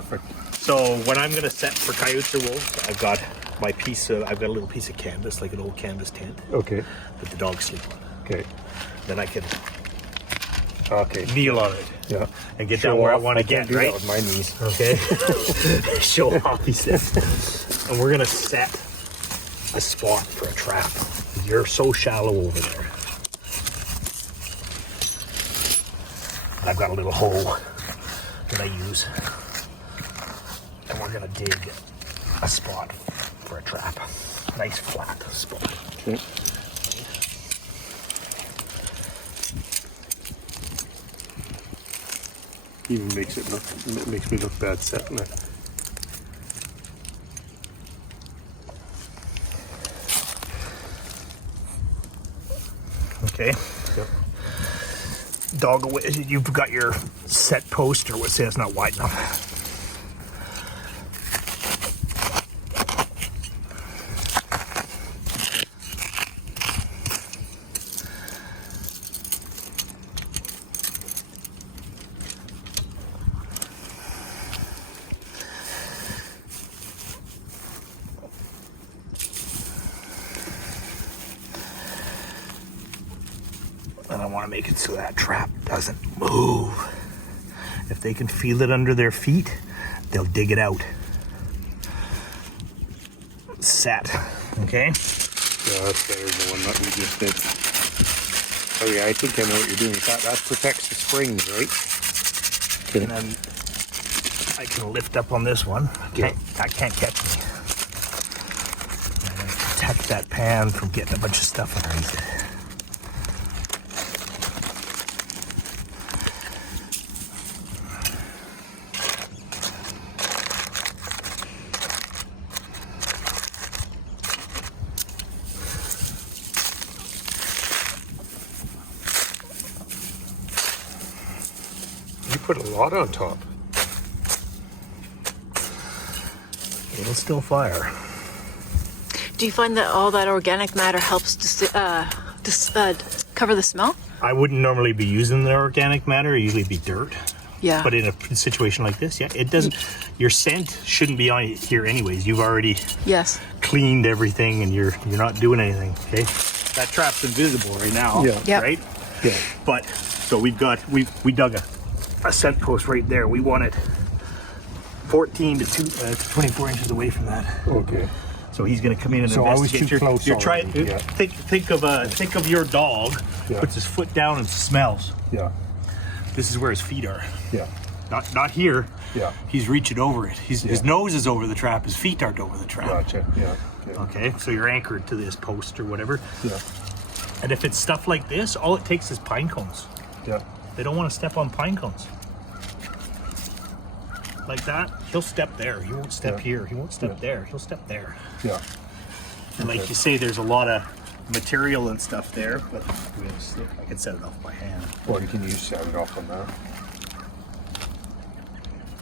perfect. So when I'm gonna set for coyotes or wolves, I've got a little piece of canvas, like an old canvas tent. Okay. That the dogs sleep on. Okay. Then I can kneel on it. Yeah. And get down where I want to get, do right? That with my knees. Okay. Show off, he says. And we're gonna set a spot for a trap. You're so shallow over there. And I've got a little hole that I use. And we're gonna dig a spot for a trap. Nice flat spot. Okay. Even makes me look bad setting it. Okay. Yep. Dog away. You've got your set post, or let's say it's not wide enough. And I want to make it so that trap doesn't move. If they can feel it under their feet, they'll dig it out. Set. Okay? Yeah, that's better than the one that we just did. Oh yeah, I think I know what you're doing. That protects the springs, right? Okay. And then I can lift up on this one. That can't catch me. And then protect that pan from getting a bunch of stuff underneath it. You put a lot on top. It'll still fire. Do you find that all that organic matter helps to cover the smell? I wouldn't normally be using the organic matter. It'd usually be dirt. Yeah. But in a situation like this, yeah, it doesn't. Your scent shouldn't be on here anyways. You've already cleaned everything, and you're not doing anything. Okay. That trap's invisible right now. Yeah. Yep. Right. Yeah. But so we dug a scent post right there. We want it 14 to 24 inches away from that. Okay. So he's going to come in and So always investigate. too close. You're trying. Yeah. Think of your dog. Yeah. Puts his foot down and smells. Yeah. This is where his feet are. Yeah. Not here. Yeah. He's reaching over it. His nose is over the trap. His feet aren't over the trap. Gotcha. Yeah. Okay. So you're anchored to this post or whatever. Yeah. And if it's stuff like this, all it takes is pine cones. Yeah. They don't want to step on pine cones. Like that, he'll step there. He won't step here. He won't step there. He'll step there. Yeah. And like you say, there's a lot of material and stuff there, but I can set it off by hand. Or you can use set it off on that.